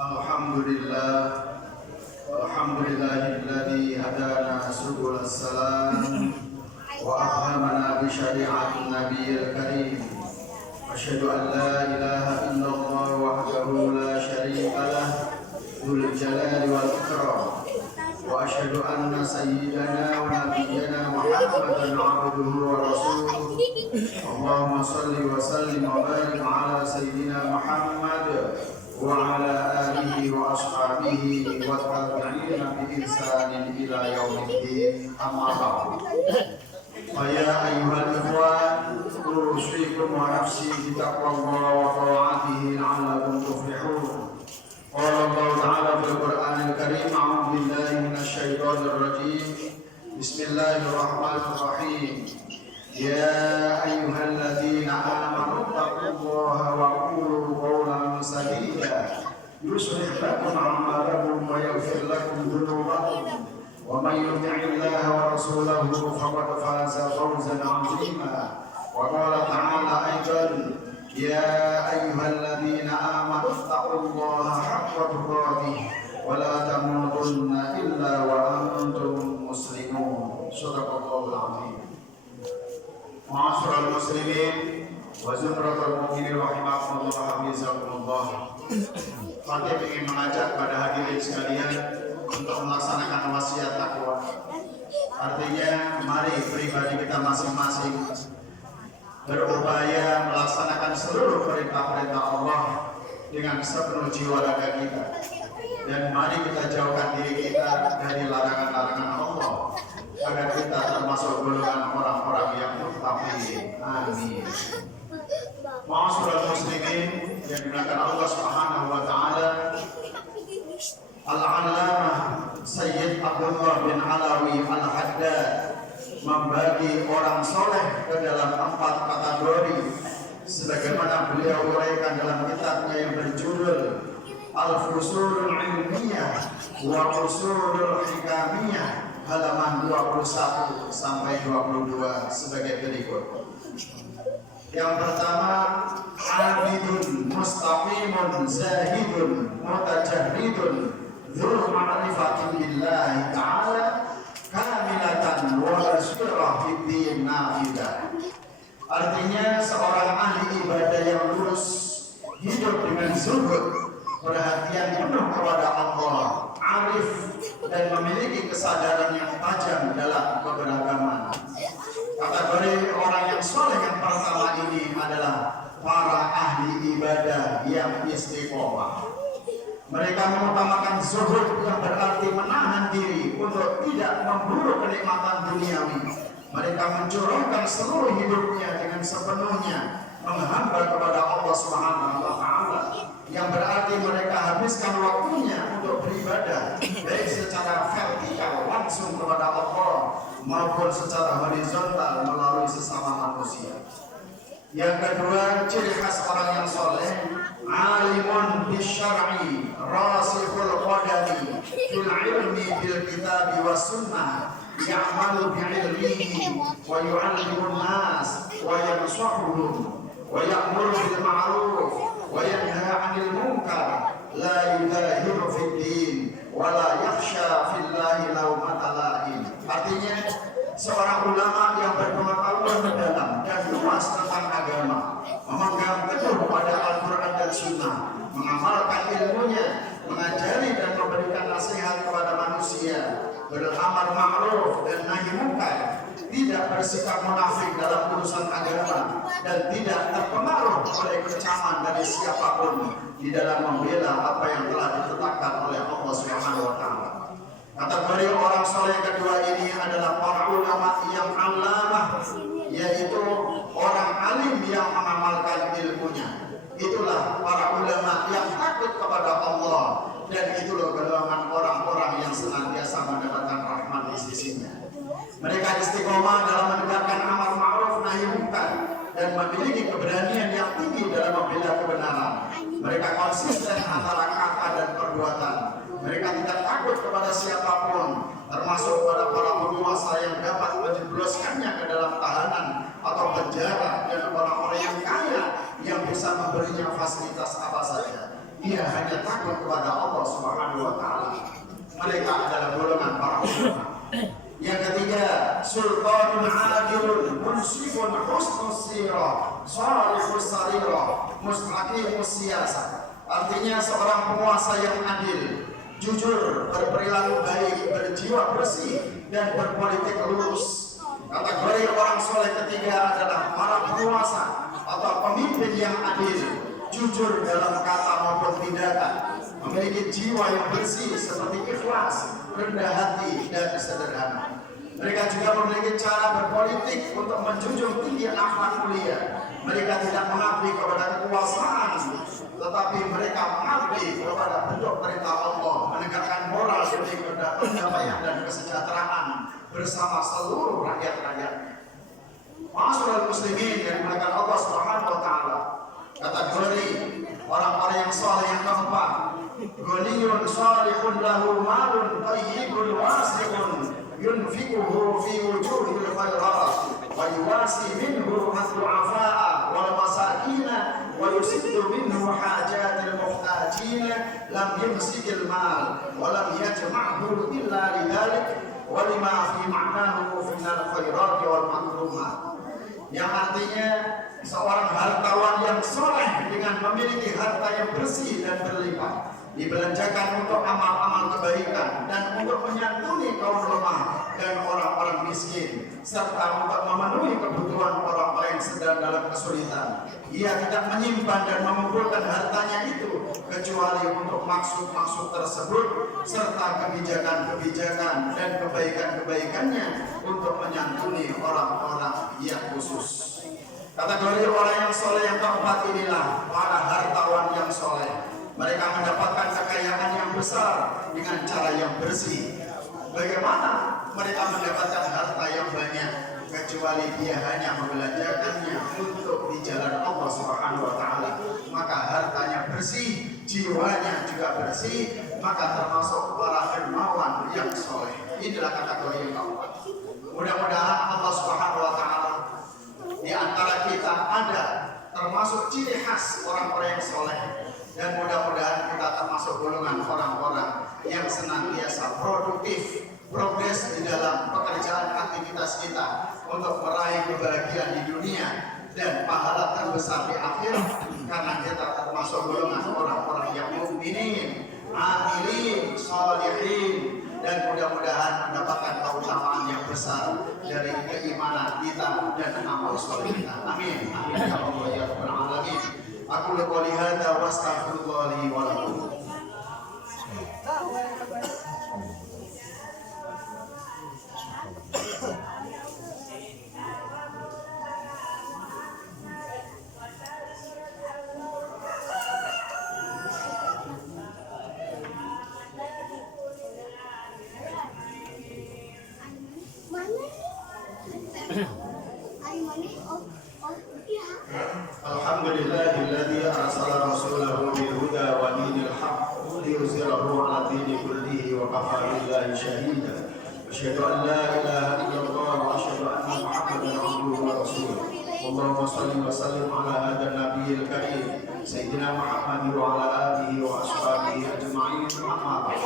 Alhamdulillah, alhamdulillahilladzi hadana subul salam wa afhamana bi syari'atin nabiyil karim. Asyhadu an la ilaha illallah wahdahu la syarika lah, dzul jalali wal ikram. Wa asyhadu anna sayyidana wa nabiyyana Muhammadan abduhu wa rasuluh. Allahumma shalli wa sallim wa barik ala sayyidina Muhammad wa ala alihi wa ashabihi wa tabi'ina bi ihsanin ila yaumiddin. Amma ba'du. Faya ayyuhal ikhwan, usikum wa nafsi bi taqwallahi wa ta'atihi la'allakum tuflihun. Qala Allah ta'ala fil Qur'anil Karim, a'udzu billahi minasy syaithanir rajim. Bismillahirrahmanirrahim. Ya ayyuhalladzina amanu taqullaha wa qulu qawlan sadida yuslih lakum a'malakum wa yaghfir lakum dhunubakum wa may yuti'illaha wa rasulahu faqad faza fawzan 'azima. Wa qala ta'ala aidan ya ayyuhalladzina amanu taqullaha haqqa tuqatih wa la tamutunna illa wa antum muslimun. Shadaqallahul 'azim. Ma'asyiral muslimin wa zumratul mu'minin rahimakumullah hafizakumullah. Saya ingin mengajak pada hadirin sekalian untuk melaksanakan wasiat takwa. Artinya mari pribadi kita masing-masing berupaya melaksanakan seluruh perintah-perintah Allah dengan sepenuh jiwa raga kita. Dan mari kita jauhkan diri kita dari larangan-larangan Allah agar kita termasuk golongan orang-orang yang muttaqin. Amin. Ma'asyiral muslimin yang dimuliakan Allah Subhanahu wa taala, Al-Allamah Sayyid Abdullah bin Alawi Al-Haddad membagi orang soleh ke dalam 4 kategori sebagaimana beliau uraikan dalam kitabnya yang berjudul Al-Fusulul Ilmiyah wa Usulul Hikamiyah halaman 21 sampai 22 sebagai berikut. Yang pertama, abidun mustaqimun zahidun mutajahridun dzul ma'rifatin billahi ta'ala kamilatan wa basirah fid din nafidah. Artinya seorang ahli ibadah yang lurus, hidup dengan zuhud, perhatian penuh kepada Allah, arif dan memiliki kesadaran yang tajam dalam keberagaman. Kategori orang yang soleh yang pertama ini adalah para ahli ibadah yang istiqomah. Mereka mengutamakan zuhud yang berarti menahan diri untuk tidak memburu kenikmatan duniawi. Mereka mencurahkan seluruh hidupnya dengan sepenuhnya menghamba kepada Allah Subhanahu wa taala, yang berarti mereka habiskan waktunya untuk beribadah baik secara vertikal langsung kepada Allah maupun secara horizontal melalui sesama manusia. Yang kedua, ciri khas orang yang soleh, alimun bisyar'i rasikhul qadami fil ilmi bil kitabi was sunnah ya'malu bi ilmihi wa yu'allimun nas wa yansahuhum wa ya'muru bil ma'ruf wa yanha 'anil munkar la yudahiru fid din wa la yakhsha fillahi lawmata la'im. Artinya seorang ulama yang berpengetahuan mendalam dan luas tentang agama, memegang teguh pada Al-Quran dan Sunnah, mengamalkan ilmunya, mengajari dan memberikan nasihat kepada manusia, beramar ma'ruf dan nahi munkar, tidak bersikap munafik dalam urusan agama, dan tidak terpengaruh oleh kecaman dari siapapun di dalam membela apa yang telah ditetapkan oleh Allah Subhanahu wa taala. Kategori orang soleh kedua ini adalah para ulama yang allamah, yaitu orang alim yang mengamalkan ilmunya. Itulah para ulama yang takut kepada Allah, dan itulah golongan orang-orang yang senantiasa mendapatkan rahmat di sisinya. Mereka istiqomah dalam menegakkan amar ma'ruf nahi munkar dan memiliki keberanian yang tinggi dalam membela kebenaran. Mereka konsisten antara kata dan perbuatan. Mereka tidak takut kepada siapapun, termasuk pada para penguasa yang dapat menjebloskannya ke dalam tahanan atau penjara, dan orang-orang yang kaya yang bisa memberinya fasilitas apa saja. Ia hanya takut kepada sultanun adilun munsifun husnus sirah salihus sarirah mustaqimus siyasah. Artinya seorang penguasa yang adil, jujur, berperilaku baik, berjiwa bersih, dan berpolitik lurus. Kategori orang soleh ketiga adalah para penguasa atau pemimpin yang adil, jujur dalam kata maupun tindakan, memiliki jiwa yang bersih seperti ikhlas, rendah hati, dan sederhana. Mereka juga memiliki cara berpolitik untuk menjunjung tinggi akhlak mulia. Mereka tidak mengabdi kepada kekuasaan, tetapi mereka mengabdi kepada bentuk perintah Allah, menegakkan moral demi perdamaian dan kesejahteraan bersama seluruh rakyat-rakyat. Ma'asyiral muslimin yang dimuliakan Allah Subhanahu wa taala. Kategori orang-orang yang saleh yang keempat, ghaniyun salihun lahu malun thayyibun wasi'un yunfiquhu fi wujuhil khairat wa yuwasi minhu ad-du'afa'a wal masakina wa yusiddu minhu hajatil muhtajin lam yumsikil mal wa lam yajma'hu illa lidhalik wa lima fi ma'nahu minal khairat wal makrumat. Yang artinya seorang hartawan yang soleh dengan memiliki harta yang bersih dan berlimpah, dibelanjakan untuk amal-amal kebaikan dan untuk menyantuni kaum lemah dan orang-orang miskin, serta untuk memenuhi kebutuhan orang-orang yang sedang dalam kesulitan. Ia tidak menyimpan dan mengumpulkan hartanya itu kecuali untuk maksud-maksud tersebut, serta kebijakan-kebijakan dan kebaikan-kebaikannya untuk menyantuni orang-orang yang khusus. Kategori orang yang soleh yang keempat inilah para hartawan yang soleh. Mereka mendapatkan kekayaan yang besar dengan cara yang bersih. Bagaimana mereka mendapatkan harta yang banyak kecuali dia hanya membelanjakannya untuk di jalan Allah Subhanahu wa taala? Maka hartanya bersih, jiwanya juga bersih, maka termasuk para dermawan yang soleh. Inilah kategori yang keempat. Mudah-mudahan Allah Subhanahu wa taala di antara kita ada termasuk ciri khas orang-orang yang soleh, dan mudah-mudahan kita termasuk golongan orang-orang yang senantiasa produktif, progres di dalam pekerjaan aktivitas kita untuk meraih kebahagiaan di dunia dan pahala terbesar di akhir, karena kita termasuk golongan orang-orang yang mukminin, amilin, sholihin, dan mudah-mudahan mendapatkan keutamaan yang besar dari keimanan kita dan amal soleh kita. Amin. Amin ya Allah ya Rabbal alamin. Aku qouli hadza wa astaghfirullah li wa lakum. Alhamdulillahilladzi arsala rasulahu bil huda wa dinil haqq liyuzhirahu 'ala dini kullihi wa kafa billahi shahida. Asyhadu an la ilaha illallah wa asyhadu anna Muhammadan 'abduhu wa rasuluh. Allahumma shalli wa sallim 'ala hadzal nabiyil karim sayyidina Muhammad wa 'ala alihi wa ashabihi ajma'in. Amma ba'd.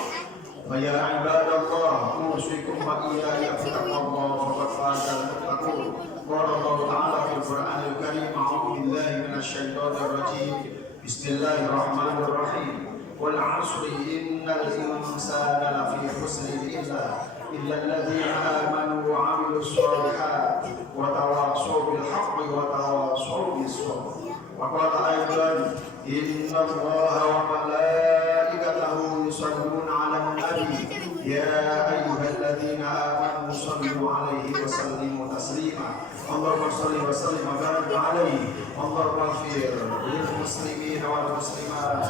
Faya ibadallah, usikum wa iyaya bittaqwallah faqad fazal muttaqun. Qala Allah Ta'ala fil Qur'anil Karim, a'udzu billahi minasy syaithanir rajim. Bismillahirrahmanirrahim. Wal 'ashri innal insana lafi khusrin illa alladziina aamanu wa 'amilus shalihaati wa tawassaw bil haqqi wa tawassaw bis sabr. Wa qala aidan inna Allaha wa malaikatahu yusholluna 'alan nabi ya ayyuhalladzina amanu shallu 'alaihi wa sallimu taslima. Allahumma shalli wa sallim wa barik 'alaihi. Allahumma ighfir lil muslimina wal muslimat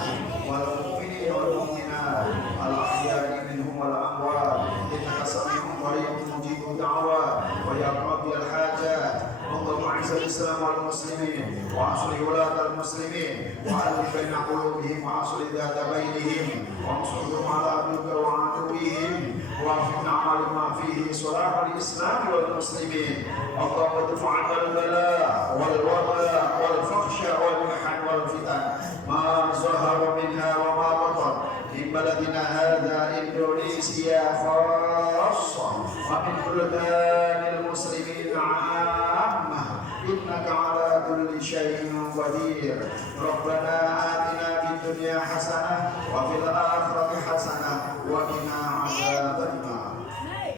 wal mu'minina wal mu'minat al ahya'i minhum wal amwat innaka sami'un qaribun mujibud da'wat wa ya qadiyal hajat. Allahumma a'izz al-islam wal muslimin wa aslih wulat al-muslimin wa alif baina qulubihim wa aslih dhata bainihim wa ansurhum 'ala aduwwika wa 'aduwwihim wa afinna 'ala ma fihi salah al-islam wal muslimin. Allahumma dfa' 'anna al-bala' wal waba' wal fakhsha wal mihan wal fitan ma zahara minha wa ma batan min baladina hadha Indonesia khassa wa min buldanil Rabbana atina fid dunya hasanah wa fil akhirati hasanah wa qina